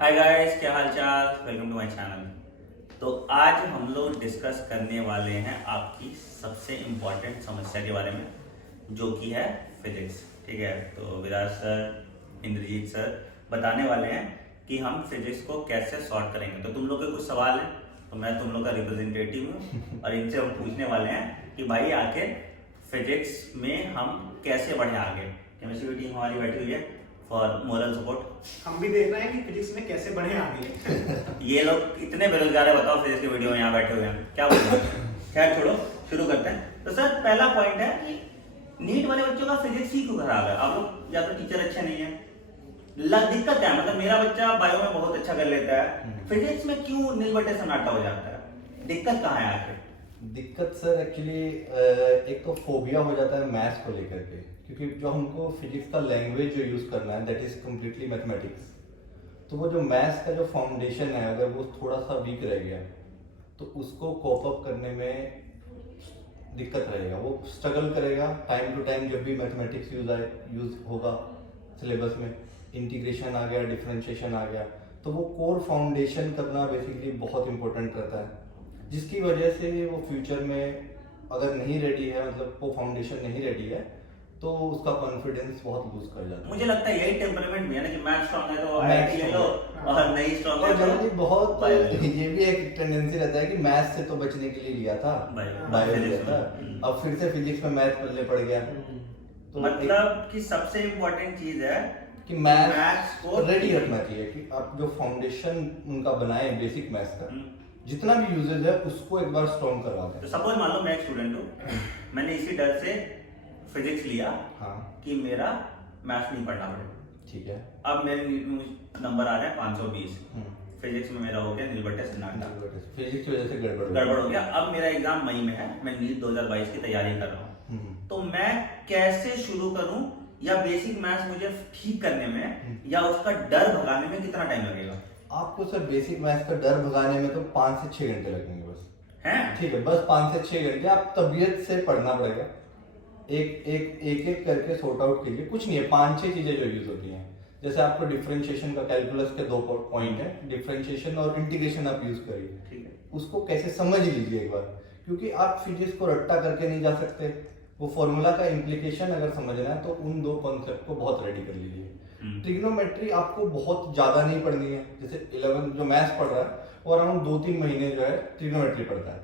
Hi guys, क्या हाल चाल। Welcome to my channel. तो आज हम लोग डिस्कस करने वाले हैं आपकी सबसे इम्पोर्टेंट समस्या के बारे में, जो कि है फिजिक्स। ठीक है, तो विराज सर, इंद्रजीत सर बताने वाले हैं कि हम फिजिक्स को कैसे सॉर्ट करेंगे। तो तुम लोग के कुछ सवाल हैं, तो मैं तुम लोग का रिप्रेजेंटेटिव हूँ और इनसे हम पूछने वाले हैं कि भाई आखिर फिजिक्स में हम कैसे बढ़े आगे। केमिस्ट्री की टीम हमारी बैठी हुई है फॉर मोरल सपोर्ट। हम भी देख रहे हैं कि फिजिक्स में कैसे बढ़े आगे। ये लोग इतने बेरोजगार है, बताओ फिजिक्स के वीडियो में यहाँ बैठे हुए हैं, क्या बोलते हैं। खैर छोड़ो, शुरू करते हैं। तो सर पहला पॉइंट है कि नीट वाले बच्चों का फिजिक्स ही क्यों खराब है। आप लोग या तो टीचर अच्छे नहीं है, दिक्कत क्या है। मतलब मेरा बच्चा बायो में बहुत अच्छा कर लेता है, फिजिक्स में क्यों नीलबटे सन्नाटा हो जाता है। दिक्कत कहाँ है आखिर। दिक्कत सर एक्चुअली एक तो फोबिया हो जाता है मैथ्स को लेकर के, क्योंकि जो हमको फिजिक्स का लैंग्वेज जो यूज़ करना है दैट इज़ कम्प्लीटली मैथमेटिक्स। तो वो जो मैथ्स का जो फाउंडेशन है अगर वो थोड़ा सा वीक रह गया तो उसको कोप अप करने में दिक्कत रहेगा, वो स्ट्रगल करेगा। टाइम टू टाइम जब भी मैथमेटिक्स यूज़ होगा सिलेबस में, इंटीग्रेशन आ गया, डिफरेंशिएशन आ गया, तो वो कोर फाउंडेशन करना बेसिकली बहुत इंपॉर्टेंट रहता है, जिसकी वजह से वो फ्यूचर में अगर नहीं रेडी है, मतलब वो फाउंडेशन नहीं रेडी है, तो उसका कॉन्फिडेंस बहुत लूज कर जाता है। मुझे लगता है यही टेम्परामेंट भी है ना कि मैथ स्ट्रांग है तो आईआईटी ले लो और नहीं स्ट्रांग है और जनरली बहुत बायो। ये भी एक टेंडेंसी रहता है कि मैथ से तो बचने के लिए लिया था, बायो लिया था, अब फिर से फिजिक्स में मैथ पल्ले पड़ गया। तो मतलब कि सबसे इम्पोर्टेंट चीज है कि मैथ्स मैथ्स को रेडी रखना चाहिए कि आप जो फाउंडेशन उनका बनाए बेसिक मैथ्स का, जितना भी यूजेज है उसको एक बार स्ट्रॉन्ग करवा दें। तो सपोज मान लो मैं एक स्टूडेंट हूँ, मैंने इसी डर से फिजिक्स लिया हाँ कि मेरा मैथ्स नहीं पढ़ना पड़ेगा। ठीक है। अब मेरे नंबर आ रहे हैं 520, फिजिक्स में मेरा हो गया नीलबट्टे सन्नाटा, फिजिक्स की वजह से गड़बड़ हो गया। अब मेरा एग्जाम मई में है, मैं नीट 2022 की तैयारी कर रहा हूँ, तो मैं कैसे शुरू करूँ, या बेसिक मैथ्स मुझे ठीक करने में या उसका डर भगाने में कितना टाइम लगेगा। आपको सर बेसिक मैथ्स का डर भगाने में तो 5 से 6 घंटे लगेंगे बस। हैं ठीक है, बस 5 से 6 घंटे आप तबीयत से पढ़ना पड़ेगा, एक करके सॉर्ट आउट कीजिए। कुछ नहीं है, 5-6 चीजें जो यूज होती हैं, जैसे आपको डिफरेंशिएशन का कैलकुलस के 2 पॉइंट है, डिफरेंशिएशन और इंटीग्रेशन आप यूज करिए। ठीक है, उसको कैसे समझ लीजिए एक बार, क्योंकि आप फिजिक्स को रट्टा करके नहीं जा सकते। वो फॉर्मूला का इम्प्लीकेशन अगर समझना है तो उन 2 कॉन्सेप्ट को बहुत रेडी कर लीजिए। ट्रिग्नोमेट्री आपको बहुत ज्यादा नहीं पढ़नी है, जैसे 11 जो मैथ्स पढ़ रहा है वो अराउंड 2-3 महीने जो है ट्रिग्नोमेट्री पढ़ता है।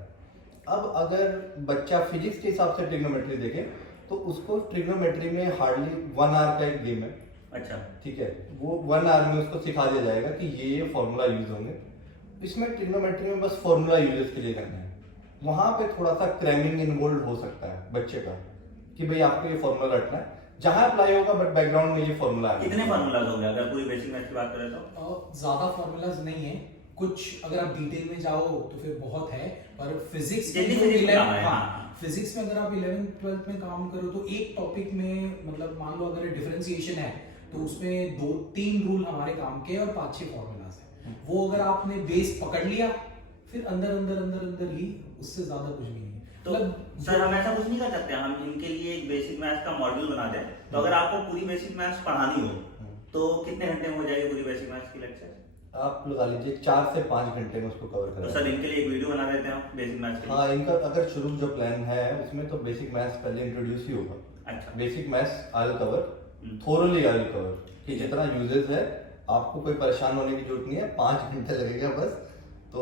अब अगर बच्चा फिजिक्स के हिसाब से ट्रिग्नोमेट्री देखे तो उसको ट्रिग्नोमेट्री में हार्डली 1 आवर का एक गेम है। अच्छा ठीक है, वो 1 आवर में उसको सिखा दिया जाएगा कि ये फॉर्मूला यूज होंगे। इसमें ट्रिग्नोमेट्री में बस फॉर्मूला यूजेस के लिए करना है। वहां पे थोड़ा सा क्रैमिंग इन्वॉल्व हो सकता है बच्चे का, कि भाई आपको ये फॉर्मूला रटना है, जहां अप्लाई होगा बट बैकग्राउंड में ये फॉर्मूला है। कितने फॉर्मूलाज हो गए अगर पूरी बेसिक मैथ्स की बात करें तो। ज्यादा फॉर्मूलाज नहीं है, कुछ अगर आप डिटेल में जाओ तो फिर बहुत है, पर फिजिक्स फिजिक्स में अगर आप 11th-12th में काम करो तो एक टॉपिक में, मतलब मान लो अगर डिफरेंशिएशन है तो उसमें 2-3 रूल हमारे काम के और 5-6 फॉर्मूलाज है। वो अगर आपने बेस पकड़ लिया फिर अंदर अंदर अंदर अंदर ही, उससे ज्यादा कुछ नहीं है। तो सर हम ऐसा कुछ नहीं कर सकते, हम इनके लिए एक बेसिक मैथ्स का मॉड्यूल बना दें। तो अगर आपको पूरी बेसिक मैथ्स पढ़ानी हो तो कितने घंटे में हो जाएगी पूरी बेसिक मैथ्स की लेक्चर। आप लगा लीजिए 4 से 5 घंटे में उसको कवर तो करें। सर इनके लिए एक वीडियो बना देते हैं बेसिक मैथ्स के लिए। हाँ, इनका अगर शुरू जो प्लान है उसमें तो बेसिक मैथ्स पहले इंट्रोड्यूस ही होगा। अच्छा, basic maths I will cover, thoroughly I will cover, कि जितना यूजेस है आपको कोई परेशान होने की जरूरत नहीं है। 5 घंटे लगेगा बस, तो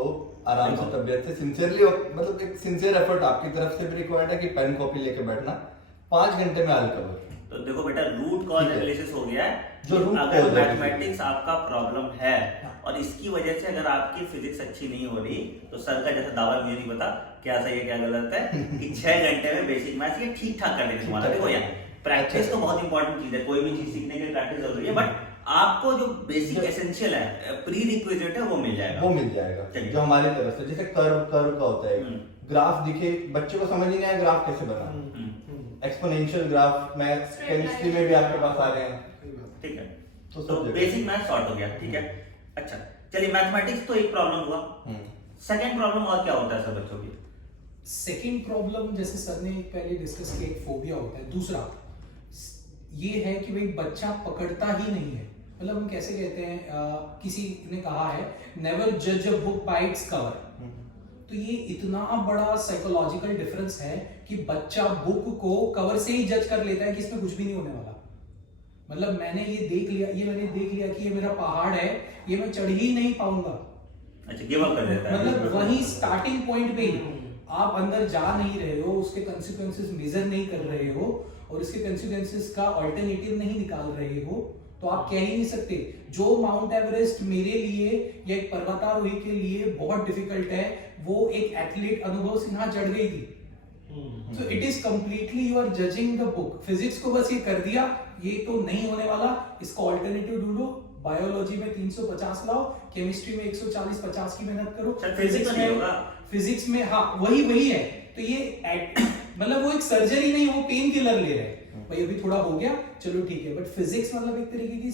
आराम से तबियत से सिंसियरली, मतलब एक सिंसियर एफर्ट आपकी तरफ से भी रिक्वायर्ड है कि पेन कॉपी लेके बैठना। 5 घंटे में आई विल कवर। तो देखो बेटा, रूट कॉज एनालिसिस हो गया है। जो root अगर cause मैथमेटिक्स आपका प्रॉब्लम है और इसकी वजह से अगर आपकी फिजिक्स अच्छी नहीं हो रही, तो सर का जैसा दावा मुझे नहीं पता क्या सही है क्या गलत है कि 6 घंटे में बेसिक मैथ्स ये ठीक ठाक कर देंगे तुम्हारा। देखो यार, प्रैक्टिस तो बहुत इंपॉर्टेंट चीज है, कोई भी चीज सीखने के लिए प्रैक्टिस जरूरी है, बट आपको जो बेसिक एसेंशियल है, प्री रिक्विजिट है, वो मिल जाएगा। वो मिल जाएगा जो हमारी तरफ से, जैसे कर्व का होता है, ग्राफ दिखे, बच्चे को समझ ही नहीं आया ग्राफ कैसे बना, एक्सपोनेंशियल ग्राफ मैथ्स केमिस्ट्री में भी आपके पास आ रहे हैं। ठीक है, तो बेसिक मैथ सॉर्ट हो गया। ठीक है, अच्छा चलिए, मैथमेटिक्स तो एक प्रॉब्लम हुआ। सेकंड प्रॉब्लम और क्या होता है सर बच्चों की। सेकंड प्रॉब्लम जैसे सर ने पहले डिस्कस किया, एक फोबिया होता है। दूसरा ये है कि भाई बच्चा पकड़ता ही नहीं है, मतलब हम कैसे कहते हैं, किसी ने कहा है नेवर जज a book by its cover. तो ये इतना बड़ा साइकोलॉजिकल डिफरेंस है कि बच्चा बुक को कवर से ही जज कर लेता है कि इसमें कुछ भी नहीं होने वाला। मतलब मैंने देख लिया कि ये मेरा पहाड़ है, ये मैं चढ़ ही नहीं पाऊंगा। अच्छा, गिव अप कर देता है। मतलब वही स्टार्टिंग पॉइंट पे ही आप अंदर जा नहीं रहे हो, उसके कंसिक्वेंसेस मेजर नहीं कर रहे हो और उसके कंसिक्वेंसेस का अल्टरनेटिव नहीं निकाल रहे हो, तो आप कह ही नहीं सकते। जो माउंट एवरेस्ट मेरे लिए या एक पर्वतारोही के लिए बहुत डिफिकल्ट है, वो एक एथलीट अनुभव सिन्हा चढ़ गई थी। So it is completely you are judging the book. Physics को बस ये कर दिया, ये तो नहीं होने वाला, इसको ऑल्टरनेटिव ढूंढो। बायोलॉजी में 350 लाओ, केमिस्ट्री में 140-50 की मेहनत करो, फिजिक्स में हाँ वही है। तो ये मतलब वो एक सर्जरी नहीं, वो पेन किलर ले रहे हैं भाई, अभी थोड़ा हो गया चलो ठीक है। बट फिजिक्स मतलब एक तरीके की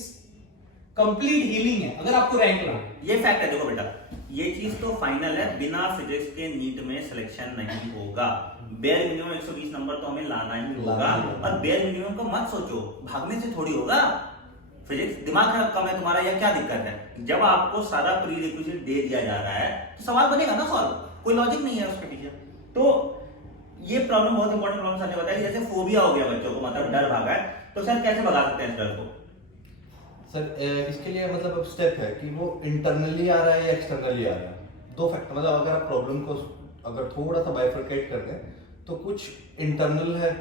कंप्लीट हीलिंग है अगर आपको रैंक लाना। ये फैक्ट है, देखो बेटा, ये चीज तो फाइनल है, बिना फिजिक्स के नीट में सिलेक्शन नहीं होगा। बेयर मिनिमम 120 नंबर तो हमें लाना ही होगा। और बेयर मिनिमम को मत सोचो, भागने से थोड़ी होगा। फिजिक्स दिमाग कम है तुम्हारा या क्या दिक्कत है? जब आपको सारा प्री रिक्विजिट दे दिया जा रहा है तो सवाल बनेगा ना सॉल्व, कोई लॉजिक नहीं है उसके पीछे। तो ये प्रॉब्लम बहुत इंपॉर्टेंट प्रॉब्लम आपने बताया, जैसे फोबिया हो गया बच्चों को, मतलब डर भागा है, तो सर कैसे भगा सकते हैं इस डर को? सर इसके लिए मतलब अब स्टेप है कि वो इंटरनली आ रहा है या एक्सटर्नली आ रहा है। दो फैक्टर, मतलब अगर आप प्रॉब्लम को अगर थोड़ा सा बाइफरकेट कर दें तो कुछ इंटरनल है,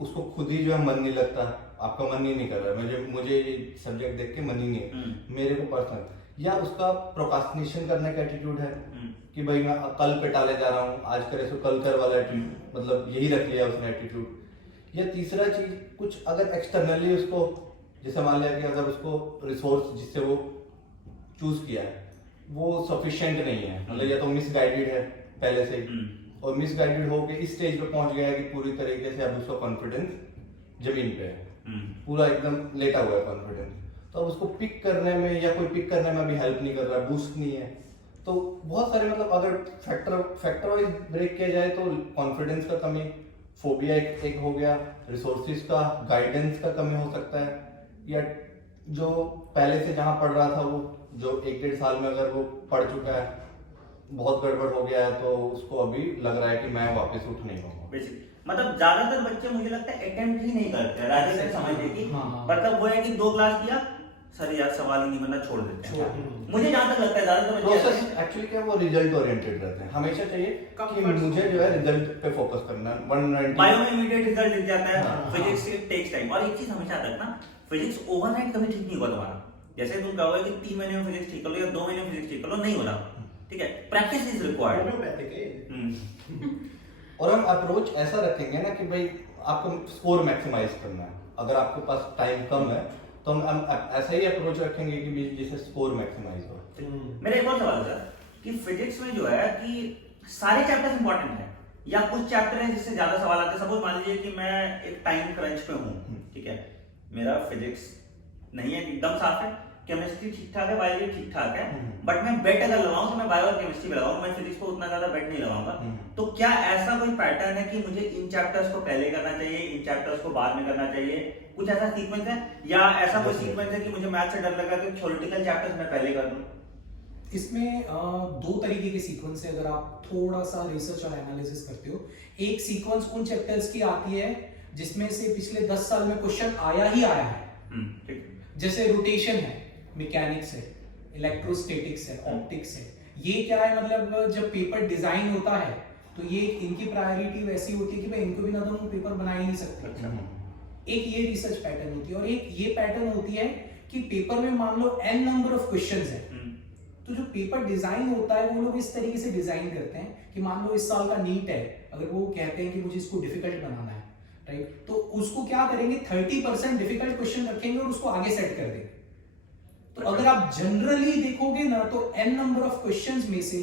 उसको खुद ही जो है मन नहीं लगता, आपका मन ही नहीं कर रहा है, मुझे ये सब्जेक्ट देख के मन ही नहीं है मेरे को पर्सनल, या उसका प्रोकास्टिनेशन करने का एटीट्यूड है कि भाई मैं कल पे टाले जा रहा हूँ, आज करे सो कल कर वाला एटीट्यूड, मतलब यही रख लिया उसने एटीट्यूड। या तीसरा चीज कुछ अगर एक्सटर्नली उसको, जैसे मान लिया कि अगर उसको रिसोर्स जिससे वो चूज किया है वो सफिशिएंट नहीं है, मतलब या तो मिसगाइडेड है पहले से ही, और मिसगाइडेड होके इस स्टेज पे पहुंच गया है कि पूरी तरीके से अब उसका कॉन्फिडेंस जमीन पे है, पूरा एकदम लेटा हुआ है कॉन्फिडेंस। तो अब उसको पिक करने में या कोई पिक करने में भी हेल्प नहीं कर रहा, बूस्ट नहीं है। तो बहुत सारे मतलब अगर फैक्टर वाइज ब्रेक किया जाए तो कॉन्फिडेंस का कमी, फोबिया एक हो गया, रिसोर्सेज का, गाइडेंस का कमी हो सकता है, या जो पहले से जहां पढ़ रहा था वो जो 1-1.5 साल में अगर वो पढ़ चुका है, बहुत गड़बड़ हो गया है, तो उसको अभी लग रहा है कि मैं वापस उठ नहीं पाऊंगा। मतलब ज्यादातर बच्चे मुझे लगता है अटेम्प्ट ही नहीं करते, राजेश समझते कि मतलब वो है कि 2 क्लास किया, सर यार सवाल ही नहीं बनना, छोड़ देते हैं। मुझे जहां तक लगता है ज्यादातर बच्चे एक्चुअली क्या वो रिजल्ट ओरिएंटेड रहते हैं, हमेशा चाहिए कि मुझे जो है रिजल्ट पे फोकस करना है। 190 बायो में इमीडिएट रिजल्ट दिख जाता है, फिजिक्स टेक्स टाइम। और एक चीज हमेशा रखना, फिजिक्स ओवरनाइट कभी ठीक नहीं होगा तुम्हारा। जैसे तुम कहोगे कि 3 महीने में फिजिक्स ठीक कर लो या 2 महीने में फिजिक्स ठीक कर लो, नहीं होगा, ठीक है? Practice is required. और हम अप्रोच ऐसा रखेंगे ना कि भाई आपको स्कोर मैक्सिमाइज करना है, अगर आपके पास टाइम कम है तो हम ऐसा ही अप्रोच रखेंगे कि जिससे स्कोर मैक्सिमाइज हो। मेरा एक और सवाल है सर कि फिजिक्स में जो है कि सारे चैप्टर्स इंपॉर्टेंट हैं या कुछ चैप्टर हैं जिससे ज्यादा सवाल आते हैं? सपोज मान लीजिए कि मैं एक टाइम क्रंच पे हूँ, ठीक है, मेरा फिजिक्स नहीं है, एकदम साफ है, केमिस्ट्री ठीक ठाक है, बायोलॉजी ठीक ठाक है, बट मैं बेट अगर लगाऊं तो मैं बायो और केमिस्ट्री में लगाऊंगा, मैं फिजिक्स को उतना ज्यादा बेट नहीं लगाऊंगा। तो क्या ऐसा कोई पैटर्न है कि मुझे इन चैप्टर्स को पहले करना चाहिए, इन चैप्टर्स को बाद में करना चाहिए? कुछ ऐसा सीक्वेंस है या ऐसा कोई सीक्वेंस है कि मुझे मैथ से डर लगा तो थ्योरेटिकल चैप्टर्स मैं पहले कर दूं? इसमें 2 तरीके के सीक्वेंस है अगर आप थोड़ा सा रिसर्च और एनालिसिस करते हो। एक सीक्वेंस उन चैप्टर्स की आती है जिसमें से पिछले 10 साल में क्वेश्चन आया ही आया है, जैसे रोटेशन है, मैकेनिक्स है, इलेक्ट्रोस्टैटिक्स है, ऑप्टिक्स है। ये क्या है, मतलब जब पेपर डिजाइन होता है तो ये इनकी प्रायोरिटी वैसी होती है कि भाई इनको बिना तो हम पेपर बना ही नहीं सकते। एक ये रिसर्च पैटर्न होती है, और एक ये पैटर्न होती है कि पेपर में मान लो n नंबर ऑफ क्वेश्चंस है, तो जो पेपर डिजाइन होता है वो लोग इस तरीके से डिजाइन करते हैं कि मान लो इस साल का नीट है, अगर वो कहते हैं कि मुझे इसको डिफिकल्ट बनाना है, राइट, तो उसको क्या करेंगे, 30% डिफिकल्ट क्वेश्चन रखेंगे और उसको आगे सेट कर देंगे। तो अगर आप जनरली देखोगे ना तो n नंबर ऑफ क्वेश्चंस में से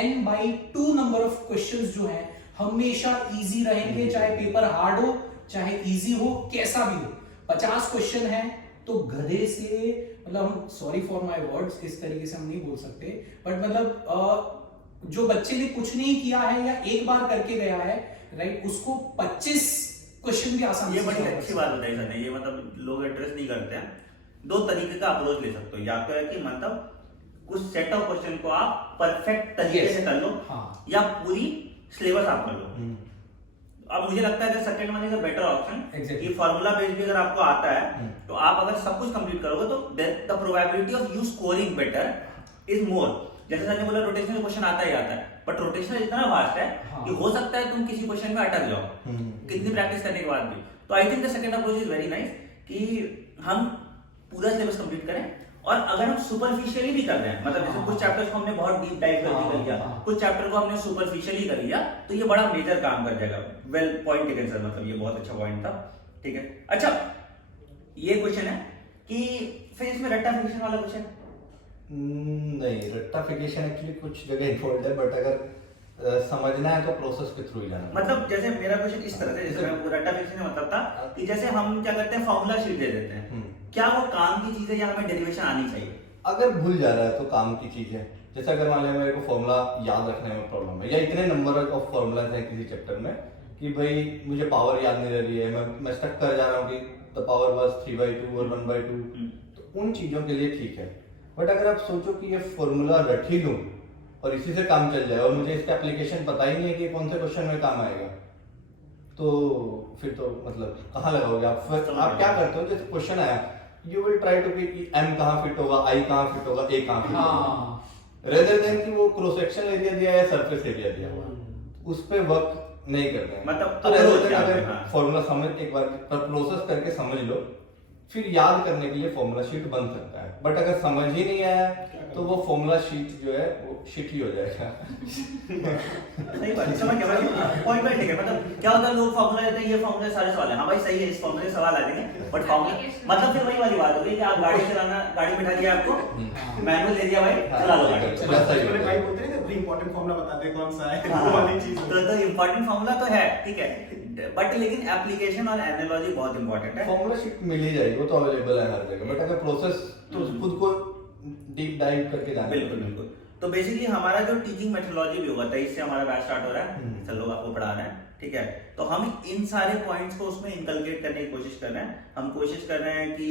n/2 नंबर ऑफ क्वेश्चंस जो है हमेशा इजी रहेंगे, चाहे पेपर हार्ड हो चाहे इजी हो, कैसा भी हो। 50 क्वेश्चन है तो गधे से, मतलब सॉरी फॉर माय वर्ड्स, इस तरीके से हम नहीं बोल सकते, बट मतलब जो बच्चे ने कुछ नहीं किया है या एक बार करके गया है, राइट, उसको 25 क्वेश्चन भी आसान। ये बड़ी अच्छी बात बताई सर ने, ये मतलब लोग एड्रेस नहीं करते हैं दो तरीके का अप्रोच ले सकते हो, या तो है कि मतलब कुछ सेट ऑफ क्वेश्चन को आप परफेक्ट तरीके से कर लो, या पूरी सिलेबस आप कर लो। अब मुझे लगता है कि second one is a better option, कि फार्मूला बेस्ड भी अगर आपको आता है तो आप अगर सब कुछ कंप्लीट करोगे तो the probability of you scoring better is more. जैसे सर ने बोला रोटेशनल क्वेश्चन आता ही आता है, बट रोटेशनल इतना वास्ट है कि हो सकता है तुम किसी क्वेश्चन में अटक जाओ कितनी प्रैक्टिस करने के बाद भी। तो I think the second approach is very nice कि हम पूरा सिलेबस कंप्लीट करें, और अगर हम सुपरफिशियली भी कर रहे हैं, मतलब जैसे कुछ चैप्टर्स को हमने बहुत डीप डाइव करके कर लिया, कुछ चैप्टर को हमने सुपरफिशियली कर लिया, तो ये बड़ा मेजर काम कर जाएगा। वेल पॉइंट टेकन सर, मतलब ये बहुत अच्छा पॉइंट था, ठीक है। अच्छा ये क्वेश्चन है कि फिर इसमें रट्टाफिकेशन वाला क्वेश्चन नहीं, रट्टाफिकेशन एक्चुअली कुछ जगह इन्वॉल्व है, बट अगर समझना है तो प्रोसेस के थ्रू ही जाना। मतलब जैसे मेरा क्वेश्चन इस तरह से, जैसे रट्टाफिकेशन का मतलब था कि जैसे हम क्या करते हैं फॉर्मूला शीट दे देते हैं, क्या वो काम की चीज है या हमें डेरिवेशन आनी चाहिए? अगर भूल जा रहा है तो काम की चीज है। जैसे अगर मान लिया मेरे को फॉर्मूला याद रखने में प्रॉब्लम है, या इतने नंबर ऑफ फॉर्मूलाज हैं किसी चैप्टर में कि भाई मुझे पावर याद नहीं रह रही है, मैं स्टक कर जा रहा हूँ कि द पावर वाज 3/2 और 1/2, तो उन चीजों के लिए ठीक है। बट अगर आप सोचो कि ये फॉर्मूला रट ही लूं और इसी से काम चल जाए, और मुझे इसका एप्लीकेशन पता ही नहीं है कि कौन से क्वेश्चन में काम आएगा, तो फिर तो मतलब कहाँ लगाओगे आप? आप क्या करते हो, जैसे क्वेश्चन आया, यू विल ट्राई टू कि एम कहाँ फिट होगा, आई कहाँ फिट होगा, ए कहाँ फिट होगा, रेदर देन कि वो क्रॉस सेक्शन एरिया दिया है या सरफेस एरिया दिया हुआ, उस पे वर्क नहीं करते हैं। मतलब तो अगर फॉर्मूला समझ एक बार प्रोसेस करके समझ लो, फिर याद करने के लिए फॉर्मूला शीट बन सकता है। बट अगर समझ ही नहीं आया तो वो फॉर्मूला शीट जो है वो शीट ही हो जाएगा। सही बात है, समझ गया भाई, पॉइंट ठीक है। मतलब क्या होता है, लोग फॉर्मूला देते हैं, ये फॉर्मूले सारे सवाल है, हाँ भाई सही है, इस फॉर्मूले से सवाल आ जाएंगे, बट फॉर्मूला मतलब फिर वही वाली बात होगी कि आप गाड़ी चलाना, गाड़ी बिठा दिया आपको, मैनुअल दे दिया भाई, चला लो गाड़ी। भाई बोलते हैं ना इंपॉर्टेंट फॉर्मूला बता दे कौन सा है, वो वाली चीज। तो इंपॉर्टेंट फॉर्मूला तो है, ठीक है, बट लेकिन एप्लीकेशन और एनालॉजी बहुत इंपॉर्टेंट है। फॉर्मूला शीट मिल ही जाएगी, वो तो अवेलेबल है हर जगह, बट अगर प्रोसेस तो खुद को डीप डाइव करके जाना। बिल्कुल बिल्कुल। तो बेसिकली हमारा जो टीचिंग मेथोडोलॉजी भी होगा, 23 से हमारा बैच स्टार्ट हो रहा है, सब लोग आपको पढ़ा रहे हैं, ठीक है। तो हम इन सारे पॉइंट्स को उसमें इनकलकेट करने की कोशिश कर रहे हैं। हम कोशिश कर रहे हैं कि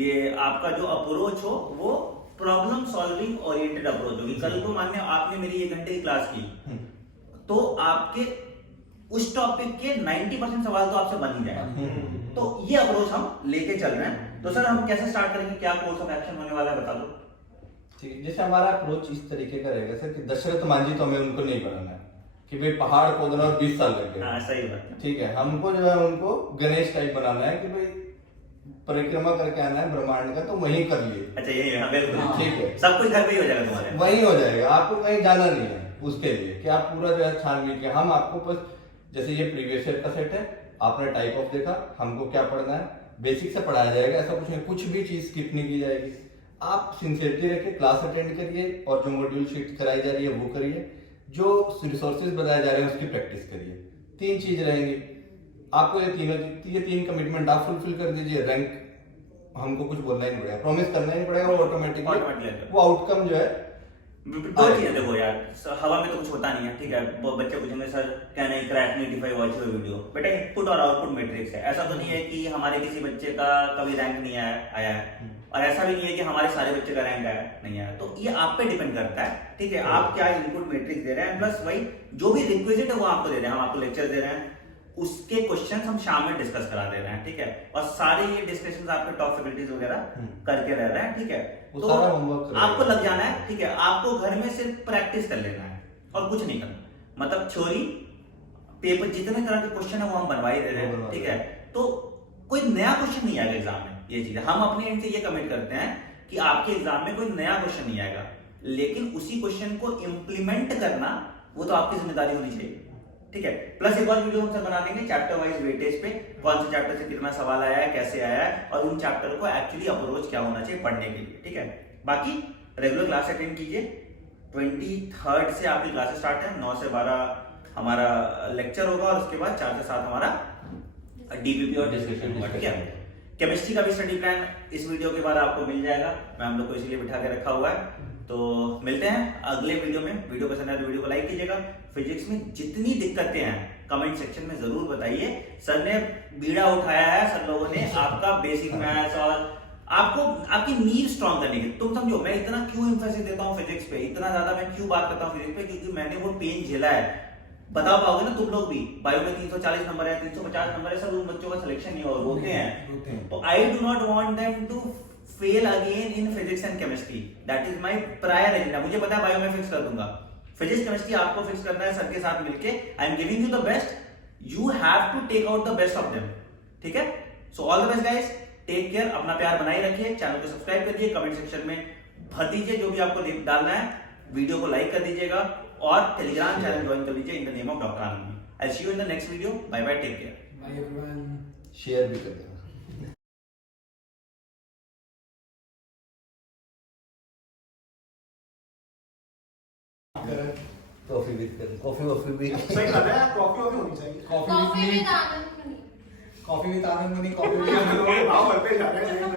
ये आपका जो अप्रोच हो वो प्रॉब्लम सॉल्विंग ओरिएंटेड अप्रोच होगी। कल को मान लो आपने मेरी 1 घंटे की क्लास की, तो आपके उस टॉपिक के 90% सवाल तो आपसे बन ही जाएगा। तो ये अप्रोच हम लेके चल रहे हैं। तो सर हम कैसे स्टार्ट करेंगे, क्या कोर्स ऑफ एक्शन होने वाला है, बता दो। ठीक है, जैसे हमारा अप्रोच इस तरीके का रहेगा सर कि दशरथ मांझी तो हमें उनको नहीं बनाना है कि भाई पहाड़ खोदना और 20 साल लग गए। हाँ सही बात है। ठीक है, हमको जो है उनको गणेश टाइप बनाना है कि भाई परिक्रमा करके आना है ब्रह्मांड का, तो वहीं कर लिए। अच्छा यही है, बिल्कुल ठीक है, सब कुछ घर पे ही हो जाएगा तुम्हारे, वहीं हो जाएगा, आपको कहीं जाना नहीं है उसके लिए कि आप पूरा जो है छानबीन के। हम आपको बस जैसे ये प्रीवियस ईयर का सेट है, आपने टाइप ऑफ देखा, हमको क्या पढ़ना है, बेसिक से पढ़ाया जाएगा, ऐसा कुछ नहीं, कुछ भी चीज स्किप नहीं की जाएगी। आप सिंसियरिटी रखिए, क्लास अटेंड करिए, और जो मॉड्यूल शीट कराई जा रही है वो करिए, जो रिसोर्सेज बताए जा रहे हैं उसकी प्रैक्टिस करिए। 3 चीज रहेंगी आपको, ये तीन कमिटमेंट आप फुलफिल कर दीजिए, रैंक हमको कुछ बोलना ही नहीं पड़ेगा, प्रॉमिस करना ही नहीं पड़ेगा, वो ऑटोमेटिकली वो आउटकम जो है। दो चीजें देखो यार, हवा में तो कुछ होता नहीं है, ठीक है। बच्चे पूछेंगे सर क्या नहीं क्रैक नहीं डिफाई वॉच योर वीडियो, बेटा इनपुट और आउटपुट मैट्रिक्स है। ऐसा तो नहीं है कि हमारे किसी बच्चे का कभी रैंक नहीं आया है, और ऐसा भी नहीं है कि हमारे सारे बच्चे का रैंक आया नहीं आया। तो ये आप पे डिपेंड करता है, ठीक है, आप क्या इनपुट मैट्रिक्स दे रहे हैं, प्लस वही जो भी रिक्विजिट है वो आपको दे रहे हैं। हम आपको लेक्चर दे रहे हैं, उसके क्वेश्चंस हम शाम में डिस्कस करा दे रहे हैं, ठीक है। और सारे ये डिस्कशंस आपके टॉप फैकल्टीज वगैरह करके रह रहे हैं, ठीक है। तो आपको लग जाना है, ठीक है, आपको घर में सिर्फ प्रैक्टिस कर लेना है और कुछ नहीं करना। मतलब थ्योरी पेपर जितने तरह के क्वेश्चन है वो हम बनवा ही दे रहे हैं, ठीक है। तो कोई नया क्वेश्चन नहीं आएगा एग्जाम में, ये चीज हम अपने एंड से ये कमिट करते हैं कि आपके एग्जाम में कोई नया क्वेश्चन नहीं आएगा, लेकिन उसी क्वेश्चन को इंप्लीमेंट करना वो तो आपकी जिम्मेदारी होनी चाहिए, ठीक है। प्लस एक और वीडियो हम सब बना देंगे चैप्टर वाइज वेटेज पे, कौन से चैप्टर से कितना सवाल आया है, कैसे आया है, और उन चैप्टर को एक्चुअली अप्रोच क्या होना चाहिए पढ़ने के लिए, ठीक है। बाकी रेगुलर क्लास अटेंड कीजिए। 23 से आपकी क्लासेस स्टार्ट है, 9 से 12 हमारा लेक्चर होगा, और उसके बाद 4 से 7 हमारा डीपीपी और डिस्कशन होगा, ठीक है। केमिस्ट्री का भी स्टडी प्लान इस वीडियो के बाद आपको मिल जाएगा, मैं हम लोग को इसीलिए बिठा के रखा हुआ है। तो मिलते हैं अगले वीडियो में। वीडियो पसंद आए तो वीडियो को लाइक कीजिएगा। फिजिक्स में जितनी दिक्कतें हैं कमेंट सेक्शन में जरूर बताइए। सर ने बीड़ा उठाया है, सर लोगों ने आपका बेसिक मैथ्स और आपको आपकी नींव स्ट्रॉन्ग करने की। तुम समझो मैं इतना क्यों एम्फेसिस देता हूँ फिजिक्स पे, इतना ज्यादा मैं क्यों बात करता हूँ फिजिक्स पे, क्योंकि मैंने वो पेन झेला है। बता पाओगे ना तुम लोग भी, बायो में 340 नंबर है, 350 नंबर है, सब उन बच्चों का सिलेक्शन नहीं होगा, होते हैं। तो I do not want them to fail again in physics and chemistry. That is my prior agenda. मुझे पता है बायो में फिक्स कर दूंगा, फिजिक्स केमिस्ट्री आपको फिक्स करना है सर के साथ मिलके। I am giving you the best, you have to take out the best of them. ठीक है, so all the best guys, take care, अपना प्यार बनाए रखिए, चैनल को सब्सक्राइब कर दीजिए, कमेंट सेक्शन में भर दीजिए जो भी आपको डालना है, वीडियो को लाइक कर दीजिएगा और टेलीग्राम चैनल ज्वाइन कर लीजिए in the name of doctor Anand. I see you in the next video, bye bye, take care, bye everyone. Share भी कर देना। कॉफी भी कॉफी भी सही कर रहा है, कॉफी वॉफी होनी चाहिए। Coffee coffee with with Anand money. Coffee with Anand money, coffee with ये हम लोग भाव बढ़ते जा रहे हैं।